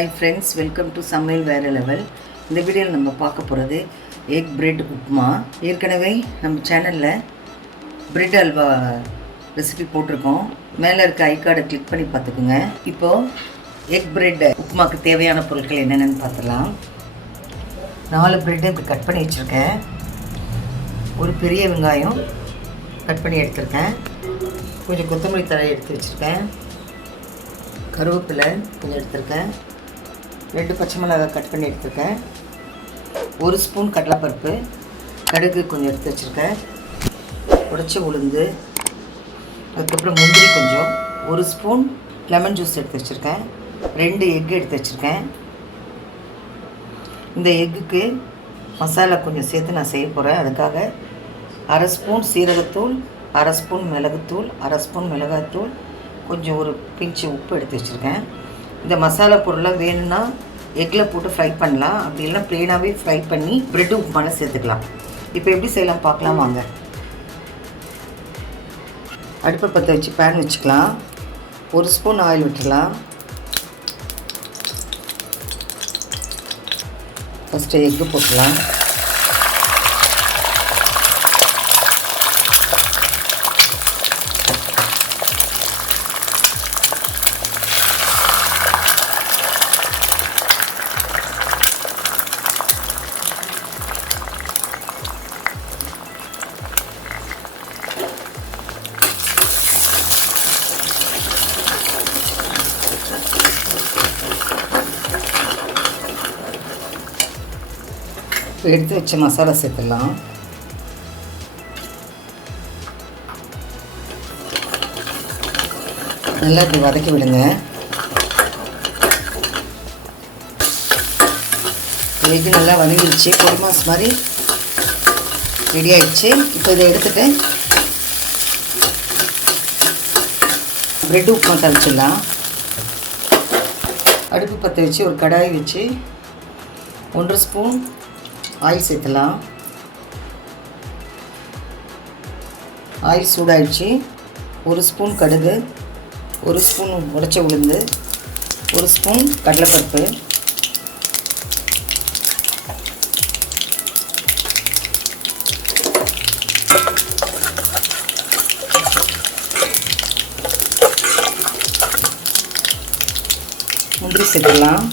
Hi friends, welcome to Samayal Vera Level. இந்த வீடியோவில் நம்ம பார்க்க போகிறது எக் பிரெட் உப்மா. ஏற்கனவே நம்ம சேனலில் பிரெட் அல்வா ரெசிபி போட்டிருக்கோம். மேலே இருக்க ஐகார்டை கிளிக் பண்ணி பார்த்துக்குங்க. இப்போது எக் பிரெட் உப்மாவுக்கு தேவையான பொருட்கள் என்னென்னு பார்த்துக்கலாம். 4 பிரெட்டு இப்படி கட் பண்ணி வச்சுருக்கேன். ஒரு பெரிய வெங்காயம் கட் பண்ணி எடுத்துருக்கேன். கொஞ்சம் கொத்தமல்லி தழை எடுத்து வச்சுருக்கேன். கருவேப்பிலை கொஞ்சம் எடுத்துருக்கேன். 2 பச்சை மிளகாய் கட் பண்ணி எடுத்துருக்கேன். 1 ஸ்பூன் கடலைப்பருப்பு, கடுகு கொஞ்சம் எடுத்து வச்சுருக்கேன். உடைச்ச உளுந்து, அதுக்கப்புறம் முந்திரி கொஞ்சம், 1 ஸ்பூன் லெமன் ஜூஸ் எடுத்து வச்சுருக்கேன். 2 எக் எடுத்து வச்சுருக்கேன். இந்த எக்குக்கு மசாலா கொஞ்சம் சேர்த்து நான் செய்ய போகிறேன். அதுக்காக 1/2 ஸ்பூன் சீரகத்தூள், 1/2 ஸ்பூன் மிளகுத்தூள், 1/2 ஸ்பூன் மிளகாய்த்தூள், கொஞ்சம் ஒரு பிஞ்சு உப்பு எடுத்து வச்சுருக்கேன். இந்த மசாலா பொருளாக வேணும்னா எக்கில் போட்டு ஃப்ரை பண்ணலாம். அப்படி இல்லைனா ப்ளெயினாகவே ஃப்ரை பண்ணி ப்ரெட் உப்புமால சேர்த்துக்கலாம். இப்போ எப்படி செய்யலாம் பார்க்கலாம் வாங்க. அடுப்பை பற்ற வச்சு பேன் வச்சுக்கலாம். 1 ஸ்பூன் ஆயில் விட்டுடலாம். ஃபஸ்ட்டு எக்கு போட்டுக்கலாம். எடுத்து வச்ச மசாலா சேர்த்துடலாம். நல்லா இப்படி வதக்கி விடுங்க. எக்கு நல்லா வதங்கிடுச்சு. குருமாஸ் மாதிரி ரெடி ஆகிடுச்சு. இப்போ இதை எடுத்துகிட்டு பிரெட் உப்புமா தளிச்சிடலாம். அடுப்பு பற்ற வச்சு ஒரு கடாய் வச்சு 1 ஸ்பூன் ஆயில் சேர்த்துலாம். ஆயில் சூடாயிடுச்சு. 1 ஸ்பூன் கடுகு, 1 ஸ்பூன் உடைச்ச உளுந்து, 1 ஸ்பூன் கடலைப்பருப்பு, முந்திரி சேர்த்துக்கலாம்.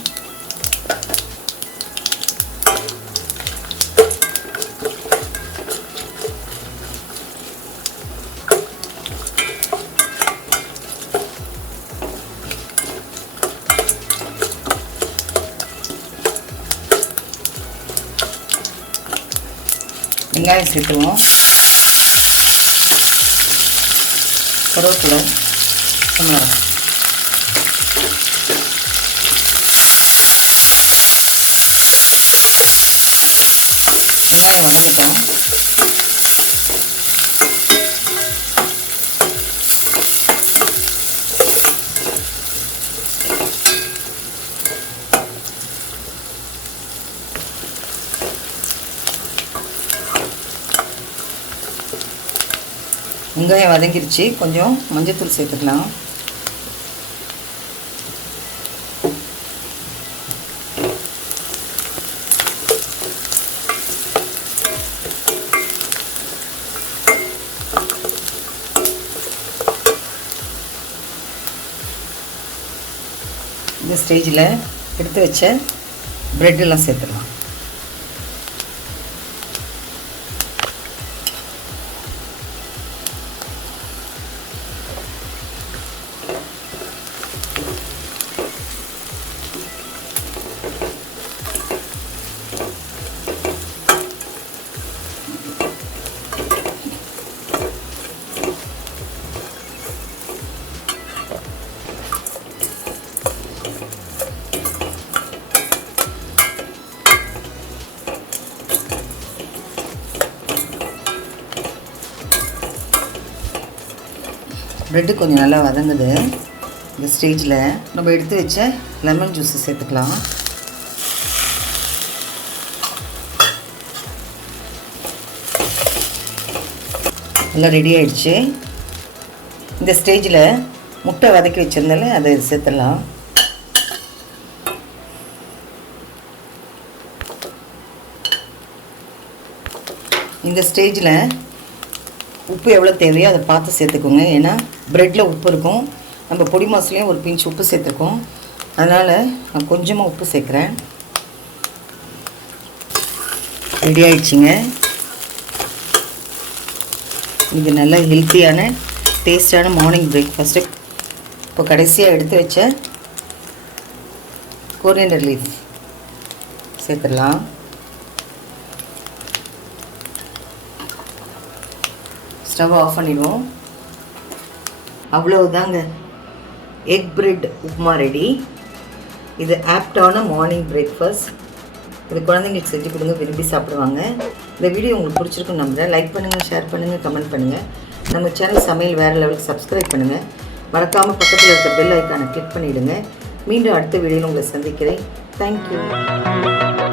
வெங்காயம் சேர்த்துவோம். கருவேப்பிலை, வெங்காயம் வதங்கிட்டோம். வெங்காயம் வதங்கிருச்சு. கொஞ்சம் மஞ்சள்தூள் சேர்த்துக்கலாம். இந்த ஸ்டேஜில் எடுத்து வச்ச ப்ரெட்டெல்லாம் சேர்த்துக்கலாம். ப்ரெட்டு கொஞ்சம் நல்லா வதங்குது. இந்த ஸ்டேஜில் நம்ம எடுத்து வச்ச லெமன் ஜூஸை சேர்த்துக்கலாம். நல்லா ரெடி ஆகிடுச்சு. இந்த ஸ்டேஜில் முட்டை வதக்கி வச்சுருந்தால அதை சேர்த்துடலாம். இந்த ஸ்டேஜில் உப்பு எவ்வளோ தேவையோ அதை பார்த்து சேர்த்துக்கோங்க. ஏன்னா ப்ரெட்டில் உப்பு இருக்கும், நம்ம பொடி மாசுலேயும் ஒரு பிஞ்ச் உப்பு சேர்த்துருக்கோம். அதனால் நான் கொஞ்சமாக உப்பு சேர்க்குறேன். ரெடி ஆகிடுச்சிங்க. இது நல்ல ஹெல்த்தியான டேஸ்டான மார்னிங் பிரேக்ஃபாஸ்ட்டு. இப்போ கடைசியாக எடுத்து வச்ச கொரியண்டர் லீஃப் சேர்த்துடலாம். ஸ்டவ் ஆஃப் பண்ணிடுவோம். அவ்வளவுதாங்க, எக் பிரெட் உப்மா ரெடி. இது ஆப்டான மார்னிங் பிரேக்ஃபாஸ்ட். இது குழந்தைங்களுக்கு செஞ்சு கொடுங்க, விரும்பி சாப்பிடுவாங்க. இந்த வீடியோ உங்களுக்கு பிடிச்சிருக்குன்னு நம்புகிறேன். லைக் பண்ணுங்கள், ஷேர் பண்ணுங்கள், கமெண்ட் பண்ணுங்கள். நம்ம சேனல் சமையல் வேறு லெவலுக்கு சப்ஸ்கிரைப் பண்ணுங்கள். மறக்காமல் பக்கத்தில் இருக்க பெல் ஐக்கானை கிளிக் பண்ணிவிடுங்க. மீண்டும் அடுத்த வீடியோவில் உங்களை சந்திக்கிறேன். தேங்க்யூ.